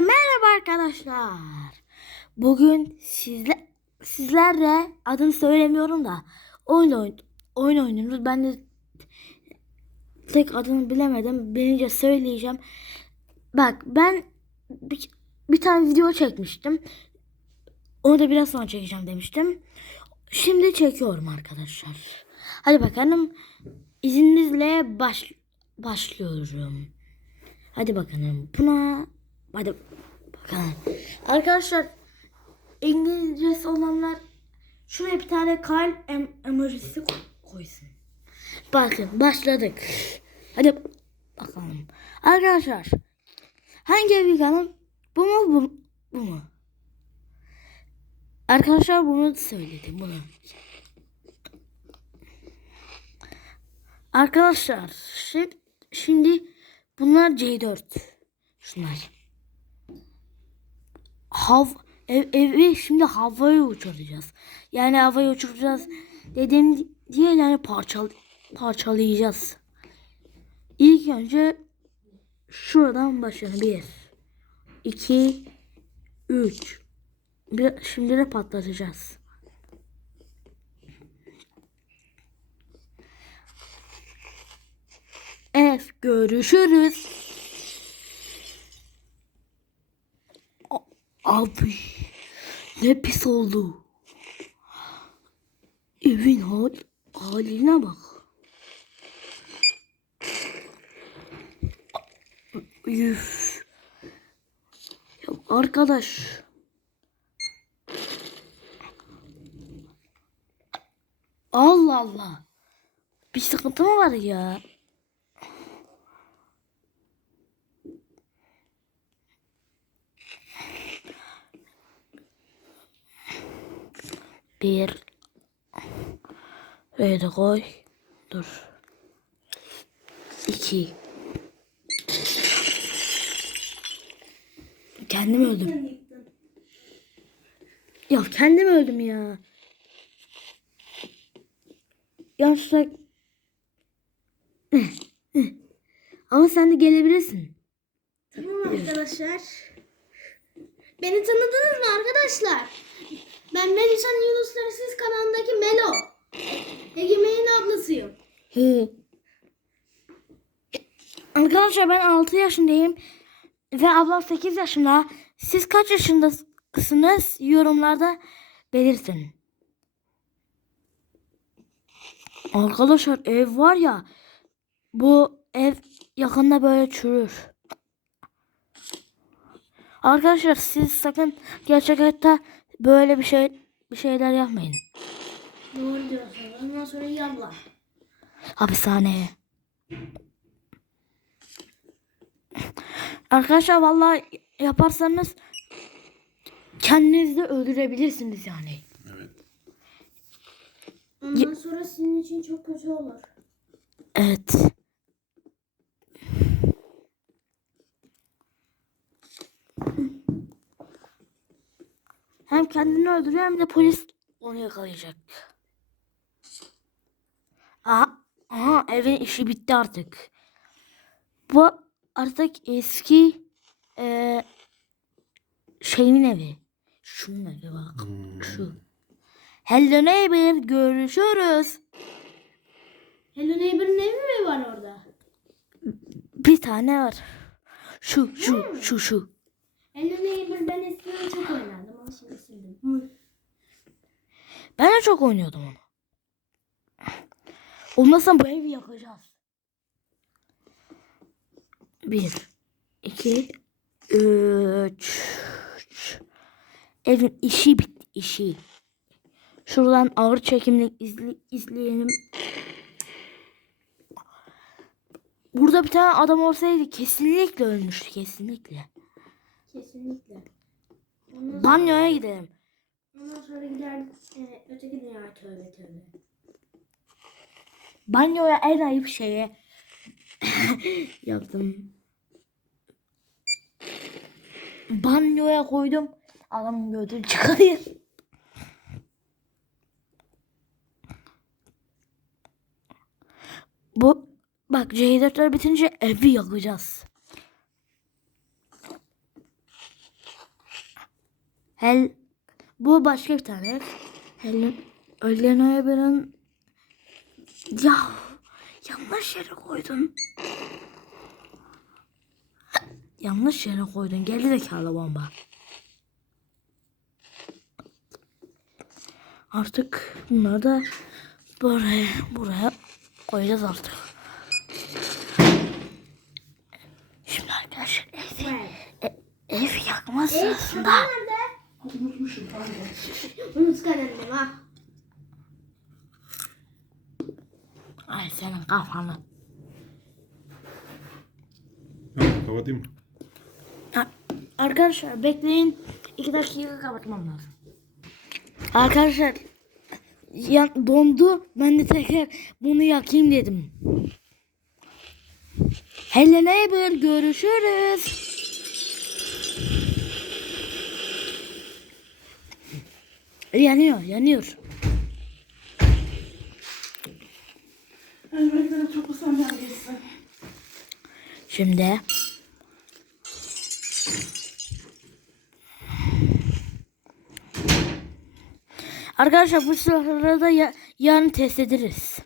merhaba arkadaşlar. Bugün sizle sizlerle adını söylemiyorum da oyun oyun oyun oynuyoruz. Ben de tek adını bilemedim. Bilince söyleyeceğim. Bak ben bir, bir tane video çekmiştim. Onu da biraz sonra çekeceğim demiştim. Şimdi çekiyorum arkadaşlar. Hadi bakalım. İzninizle baş, başlıyorum. Hadi bakalım. Buna hadi bakalım. Arkadaşlar İngilizcesi olanlar şuraya bir tane kalp em emojisi koysun. Bakın başladık. Hadi bakalım. Arkadaşlar hangi ev yıkalım? Bu mu bu, bu mu? Arkadaşlar bunu söyledim bunu. Arkadaşlar şimdi, şimdi bunlar C4. Şunlar. Hav ev, evi şimdi havaya uçuracağız. Yani havaya uçuracağız dediğim diye yani parçal parçalayacağız. İlk önce şuradan başlayalım. Bir, iki, üç. Bir, şimdi de patlatacağız. Evet görüşürüz. Abi ne pis oldu. Evin hal haline bak. Üf. Ya arkadaş. Allah Allah. Bir sıkıntı mı var ya? Bir. Böyle de koy. Dur. İki. Kendim öldüm. Ya kendim öldüm ya. Yanlışlıkla... Ama sen de gelebilirsin. Tamam arkadaşlar. Beni tanıdınız mı arkadaşlar? Ben Melisa Yunusları Siz kanalındaki Melo. Egemen'in ablasıyım. He. Arkadaşlar ben 6 yaşındayım ve ablam 8 yaşında. Siz kaç yaşındasınız? Yorumlarda belirtin. Arkadaşlar ev var ya bu ev yakında böyle çürür. Arkadaşlar siz sakın gerçek hayatta böyle bir şey bir şeyler yapmayın. Doğru diyorsun. Ondan sonra yallah. hapishaneye. Arkadaşlar vallahi yaparsanız kendinizi de öldürebilirsiniz yani. Evet. Ondan sonra sizin için çok kötü olur. Evet. Kendini öldürüyor hem de polis onu yakalayacak. Aha, aha evin işi bitti artık. Bu artık eski eee şeyin evi. Şunun evi bak. Şu. Hello neighbor görüşürüz. Hello Neighbor'ın evi mi var orada? Bir tane var. Şu şu şu şu. Hello Neighbor ben eskiden çok oynardım ama şimdi sildim. Ben de çok oynuyordum onu. Olmazsa bu evi yakacağız. Bir, iki, üç. Evin işi bitti işi. Şuradan ağır çekimli izle, izleyelim. Burada bir tane adam olsaydı kesinlikle ölmüştü kesinlikle. Kesinlikle. Banyoya gidelim. Ondan sonra gider e, öteki dünya tövbe tövbe. Banyoya en ayıp şeye yaptım. Banyoya koydum. Adamın götü çıkıyor. Bu bak C4'ler bitince evi yakacağız. Hel bu başka bir tane ev. Helen Eber'in ya yanlış yere koydun. Yanlış yere koydun. Geri zekalı bomba. Artık bunları da buraya buraya koyacağız artık. Şimdi arkadaşlar ev, e- ev yakma sırasında. Unutkan annem ha. ay senin kafanı. Ha, kapatayım mı? Ha, Arkadaşlar bekleyin. iki dakika kapatmam lazım. Arkadaşlar yan, dondu. Ben de tekrar bunu yakayım dedim. Hello neighbor görüşürüz. Yanıyor, yanıyor. Elbette ben geçsem. Şimdi Arkadaşlar bu silahları da ya- yarın test ederiz.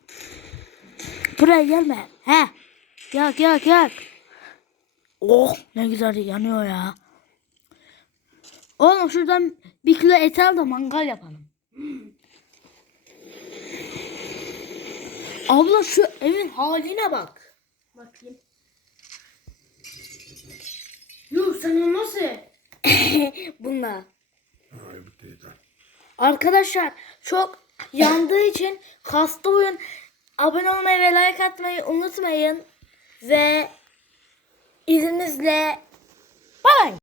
Buraya gelme. He. Yak yak yak. Oh ne güzel yanıyor ya. Oğlum şuradan bir kilo et al da mangal yapalım. Abla şu evin haline bak. Bakayım. Yuh sen o nasıl? Bunlar. Hayır bitti yeter. Arkadaşlar çok yandığı için hasta oyun abone olmayı ve like atmayı unutmayın. Ve izninizle bay bay.